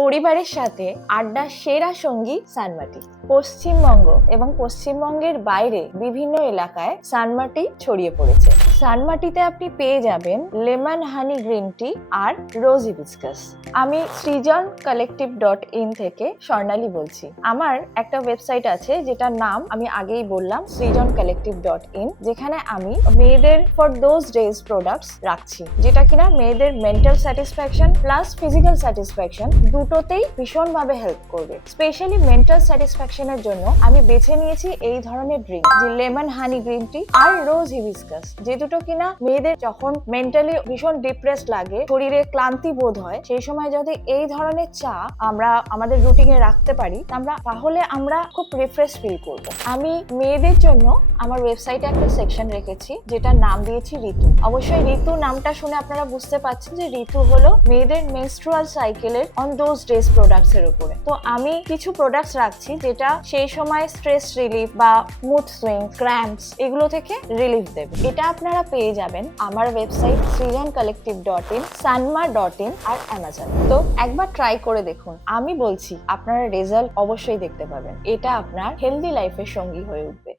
পরিবারের সাথে আড্ডার সেরা সঙ্গী সানমাটি। পশ্চিমবঙ্গ এবং পশ্চিমবঙ্গের বাইরে বিভিন্ন এলাকায় সানমাটি ছড়িয়ে পড়েছে। সানমাটিতে আপনি পেয়ে যাবেন লেমন হানি গ্রিন টি আর রোজ হিবিস্কাস। আমি srijancollective.in থেকে স্বর্ণালী বলছি। আমার একটা ওয়েবসাইট আছে যেটার নাম আমি আগেই বললাম srijancollective.in, যেখানে আমি মেয়েদের ফর দোজ ডেজ প্রোডাক্টস রাখছি, যেটা কিনা মেয়েদের mental satisfaction plus physical satisfaction দুটোতেই ভীষণভাবে হেল্প করবে। স্পেশালি মেন্টাল স্যাটিসফ্যাকশনের জন্য আমি বেছে নিয়েছি এই ধরনের ড্রিঙ্ক, যে লেমন হানি গ্রিন টি আর রোজ হিবিস্কাস, যে দুটো কিনা মেয়েদের যখন মেন্টালি ভীষণ ডিপ্রেসড লাগে, শরীরে ক্লান্তি বোধ হয়, সেই সময় যদি এই ধরনের চা আমরা আমাদের রুটিনে রাখতে পারি তাহলে আমরা খুব রিফ্রেশ ফিল করব। আমি মেয়েদের জন্য আমার ওয়েবসাইটে একটা সেকশন রেখেছি যেটার নাম দিয়েছি ঋতু। অবশ্যই ঋতু নামটা শুনে আপনারা বুঝতে পারছেন যে ঋতু হলো মেয়েদের মেনস্ট্রুয়াল সাইকেলের অন দোজ ডেজ প্রোডাক্টস এর উপরে। তো আমি কিছু প্রোডাক্টস রাখছি যেটা সেই সময় স্ট্রেস রিলিফ বা মুড সুইং, ক্র্যাম্পস এগুলো থেকে রিলিফ দেবে। এটা আপনারা পেয়ে যাবেন আমার ওয়েবসাইট srijancollective.in, sanma.in আর অ্যামাজন। তো একবার ট্রাই করে দেখুন, আমি বলছি আপনারা রেজাল্ট অবশ্যই দেখতে পাবেন। এটা আপনার হেলদি লাইফের সঙ্গী হয়ে উঠবে।